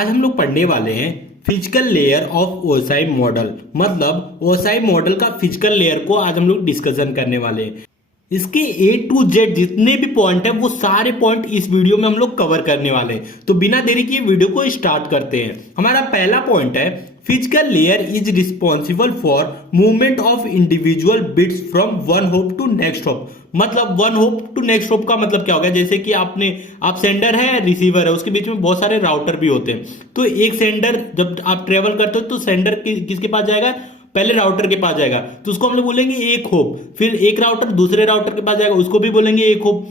आज हम लोग पढ़ने वाले हैं physical layer of OSI model. मतलब ओएसआई मॉडल का फिजिकल लेयर को आज हम लोग डिस्कशन करने वाले हैं। इसके A to Z जितने भी पॉइंट है वो सारे पॉइंट इस वीडियो में हम लोग कवर करने वाले हैं। तो बिना देरी किए वीडियो को स्टार्ट करते हैं। हमारा पहला पॉइंट है physical layer is responsible for movement of individual bits from one hop to next hop. मतलब one hop to next hop का मतलब क्या होगा, जैसे कि आप सेंडर है रिसीवर है, उसके बीच में बहुत सारे राउटर भी होते हैं। तो एक सेंडर जब आप ट्रेवल करते हो तो सेंडर किसके पास जाएगा, पहले राउटर के पास जाएगा, तो उसको हम लोग बोलेंगे एक होप। फिर एक राउटर दूसरे राउटर के पास जाएगा, उसको भी बोलेंगे एक होप।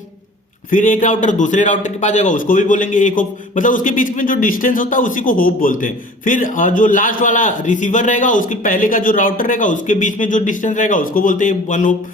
फिर एक राउटर दूसरे राउटर के पास जाएगा, उसको भी बोलेंगे एक होप। मतलब उसके बीच में जो डिस्टेंस होता है उसी को होप बोलते हैं। फिर जो लास्ट वाला रिसीवर रहेगा उसके पहले का जो राउटर रहेगा उसके बीच में जो डिस्टेंस रहेगा उसको बोलते हैं वन होप।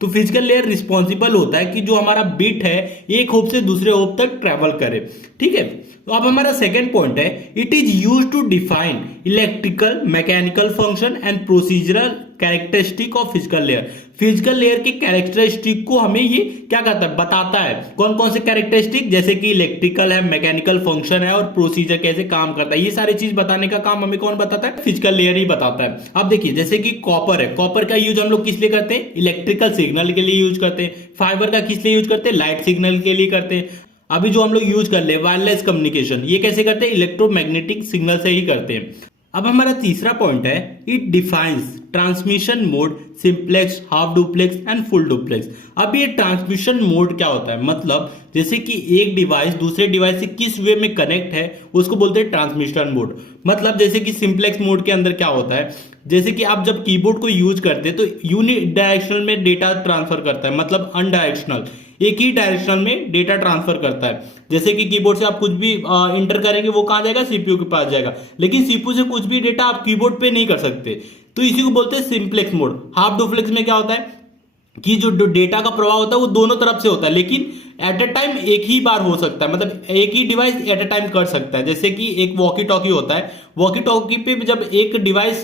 तो फिजिकल लेयर रिस्पॉन्सिबल होता है कि जो हमारा बिट है एक होप से दूसरे होप तक ट्रेवल करे। ठीक है, तो अब हमारा सेकेंड पॉइंट है it is use to define electrical mechanical function and procedural characteristic of physical layer. Physical layer के कैरेक्टरिस्टिक को हमें ये क्या कहता है, बताता है। कौन कौन से कैरेक्टरिस्टिक, जैसे कि इलेक्ट्रिकल है, मैकेनिकल फंक्शन है और प्रोसीजर कैसे काम करता है, ये सारी चीज बताने का काम हमें कौन बताता है, फिजिकल लेयर ही बताता है। अब देखिए जैसे कि कॉपर है, कॉपर का यूज हम लोग किस लिए करते हैं, इलेक्ट्रिकल सिग्नल के लिए यूज करते हैं। फाइबर का किस लिए यूज करते हैं, लाइट सिग्नल के लिए करते हैं। अभी जो हम लोग यूज कर ले वायरलेस कम्युनिकेशन, ये कैसे करते हैं, इलेक्ट्रोमैग्नेटिक सिग्नल से ही करते हैं। अब हमारा तीसरा पॉइंट है it defines transmission mode, simplex, half duplex and full duplex. अब ये ट्रांसमिशन मोड क्या होता है, मतलब जैसे कि एक डिवाइस दूसरे डिवाइस से किस वे में कनेक्ट है उसको बोलते हैं ट्रांसमिशन मोड। मतलब जैसे कि सिंप्लेक्स मोड के अंदर क्या होता है, जैसे कि आप जब कीबोर्ड को यूज करते हैं तो यूनिडायरेक्शनल में डेटा ट्रांसफर करता है, मतलब अनडायरेक्शनल एक ही डायरेक्शन में डेटा ट्रांसफर करता है। जैसे कि कीबोर्ड से आप कुछ भी इंटर करेंगे वो कहां जाएगा, सीपीयू के पास जाएगा, लेकिन सीपीयू से कुछ भी डेटा आप कीबोर्ड पे नहीं कर सकते। तो इसी को बोलते हैं सिंप्लेक्स मोड। हाफ डुप्लेक्स में क्या होता है कि जो डेटा का प्रवाह होता है वो दोनों तरफ से होता है, लेकिन एट अ टाइम एक ही बार हो सकता है, मतलब एक ही डिवाइस एट अ टाइम कर सकता है। जैसे कि एक वॉकी टॉकी होता है, वॉकी टॉकी पे जब एक डिवाइस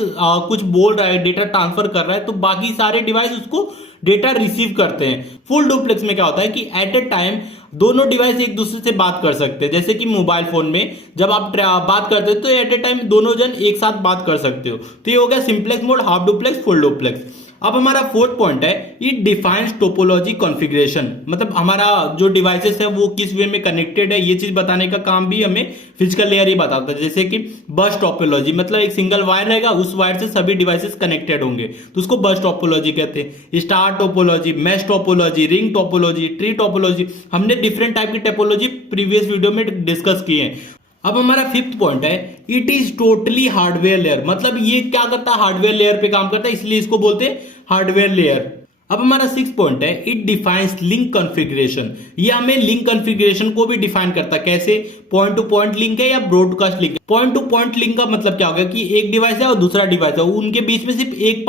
कुछ बोल रहा है, डेटा ट्रांसफर कर रहा है, तो बाकी सारे डिवाइस उसको डेटा रिसीव करते हैं। फुल डुप्लेक्स में क्या होता है कि एट अ टाइम दोनों डिवाइस एक दूसरे से बात कर सकते हैं। जैसे कि मोबाइल फोन में जब आप बात करते हो तो एट अ टाइम दोनों जन एक साथ बात कर सकते हो। तो ये हो गया simplex mode, half duplex, full duplex. अब हमारा फोर्थ पॉइंट है इट डिफाइंस टोपोलॉजी कॉन्फ़िगरेशन। मतलब हमारा जो डिवाइसेस है वो किस वे में कनेक्टेड है ये चीज बताने का काम भी हमें फिजिकल लेयर ही बताता है। जैसे कि बस टोपोलॉजी, मतलब एक सिंगल वायर रहेगा, उस वायर से सभी डिवाइसेस कनेक्टेड होंगे तो उसको बस टोपोलॉजी कहते हैं। Star topology, mesh topology, ring topology, tree topology, हमने डिफरेंट टाइप की टोपोलॉजी प्रीवियस वीडियो में डिस्कस किए हैं। अब हमारा फिफ्थ पॉइंट है it is totally hardware layer. मतलब ये क्या करता है, हार्डवेयर लेयर पे काम करता है, इसलिए इसको बोलते हैं हार्डवेयर लेयर। अब हमारा सिक्स पॉइंट है इट डिफाइंस लिंक कॉन्फ़िगरेशन। ये हमें लिंक कॉन्फ़िगरेशन को भी डिफाइन करता है, कैसे, पॉइंट टू पॉइंट लिंक है या ब्रॉडकास्ट लिंक है। पॉइंट टू पॉइंट लिंक का मतलब क्या होगा कि एक डिवाइस है और दूसरा डिवाइस है, उनके बीच में सिर्फ एक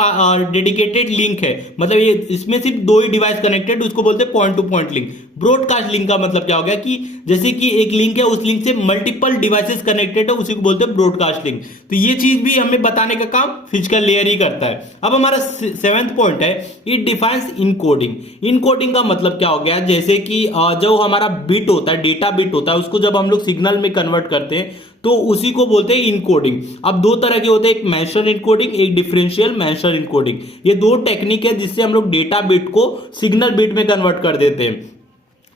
डेडिकेटेड लिंक है, मतलब ये इसमें सिर्फ दो ही डिवाइस कनेक्टेड, उसको बोलते हैं point two point link. Broadcast link का मतलब क्या होगा कि जैसे कि एक लिंक है, उस लिंक से मल्टीपल डिवाइसेस कनेक्टेड है, उसी को बोलते हैं ब्रॉडकास्ट लिंक। तो ये चीज भी हमें बताने का काम फिजिकल लेयर ही करता है। अब हमारा सेवेंथ पॉइंट है इट डिफाइंस इनकोडिंग। इनकोडिंग का मतलब क्या हो गया, जैसे कि जो हमारा बिट होता है, डेटा बिट होता है, उसको जब हम लोग सिग्नल में कन्वर्ट करते हैं तो उसी को बोलते हैं इनकोडिंग। अब दो तरह के होते हैं, एक मेंशन इनकोडिंग, एक डिफरेंशियल मेंशन इनकोडिंग। ये दो टेक्निक है जिससे हम लोग डेटा बिट को सिग्नल बिट में कन्वर्ट कर देते हैं।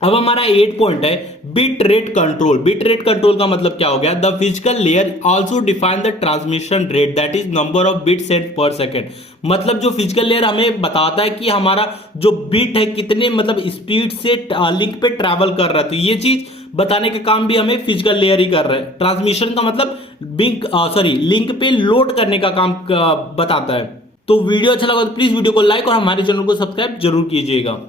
अब हमारा 8 पॉइंट है bit rate control. Bit rate control का मतलब क्या हो गया, the physical layer also define the transmission rate that is number of bit send पर सेकेंड। मतलब जो फिजिकल लेयर हमें बताता है कि हमारा जो बिट है कितने मतलब स्पीड से लिंक पे ट्रैवल कर रहा है। तो ये चीज बताने का काम भी हमें फिजिकल लेयर ही कर रहा है। ट्रांसमिशन का मतलब लिंक पे लोड करने का काम बताता है। तो वीडियो अच्छा लगा तो प्लीज वीडियो को लाइक और हमारे चैनल को सब्सक्राइब जरूर कीजिएगा।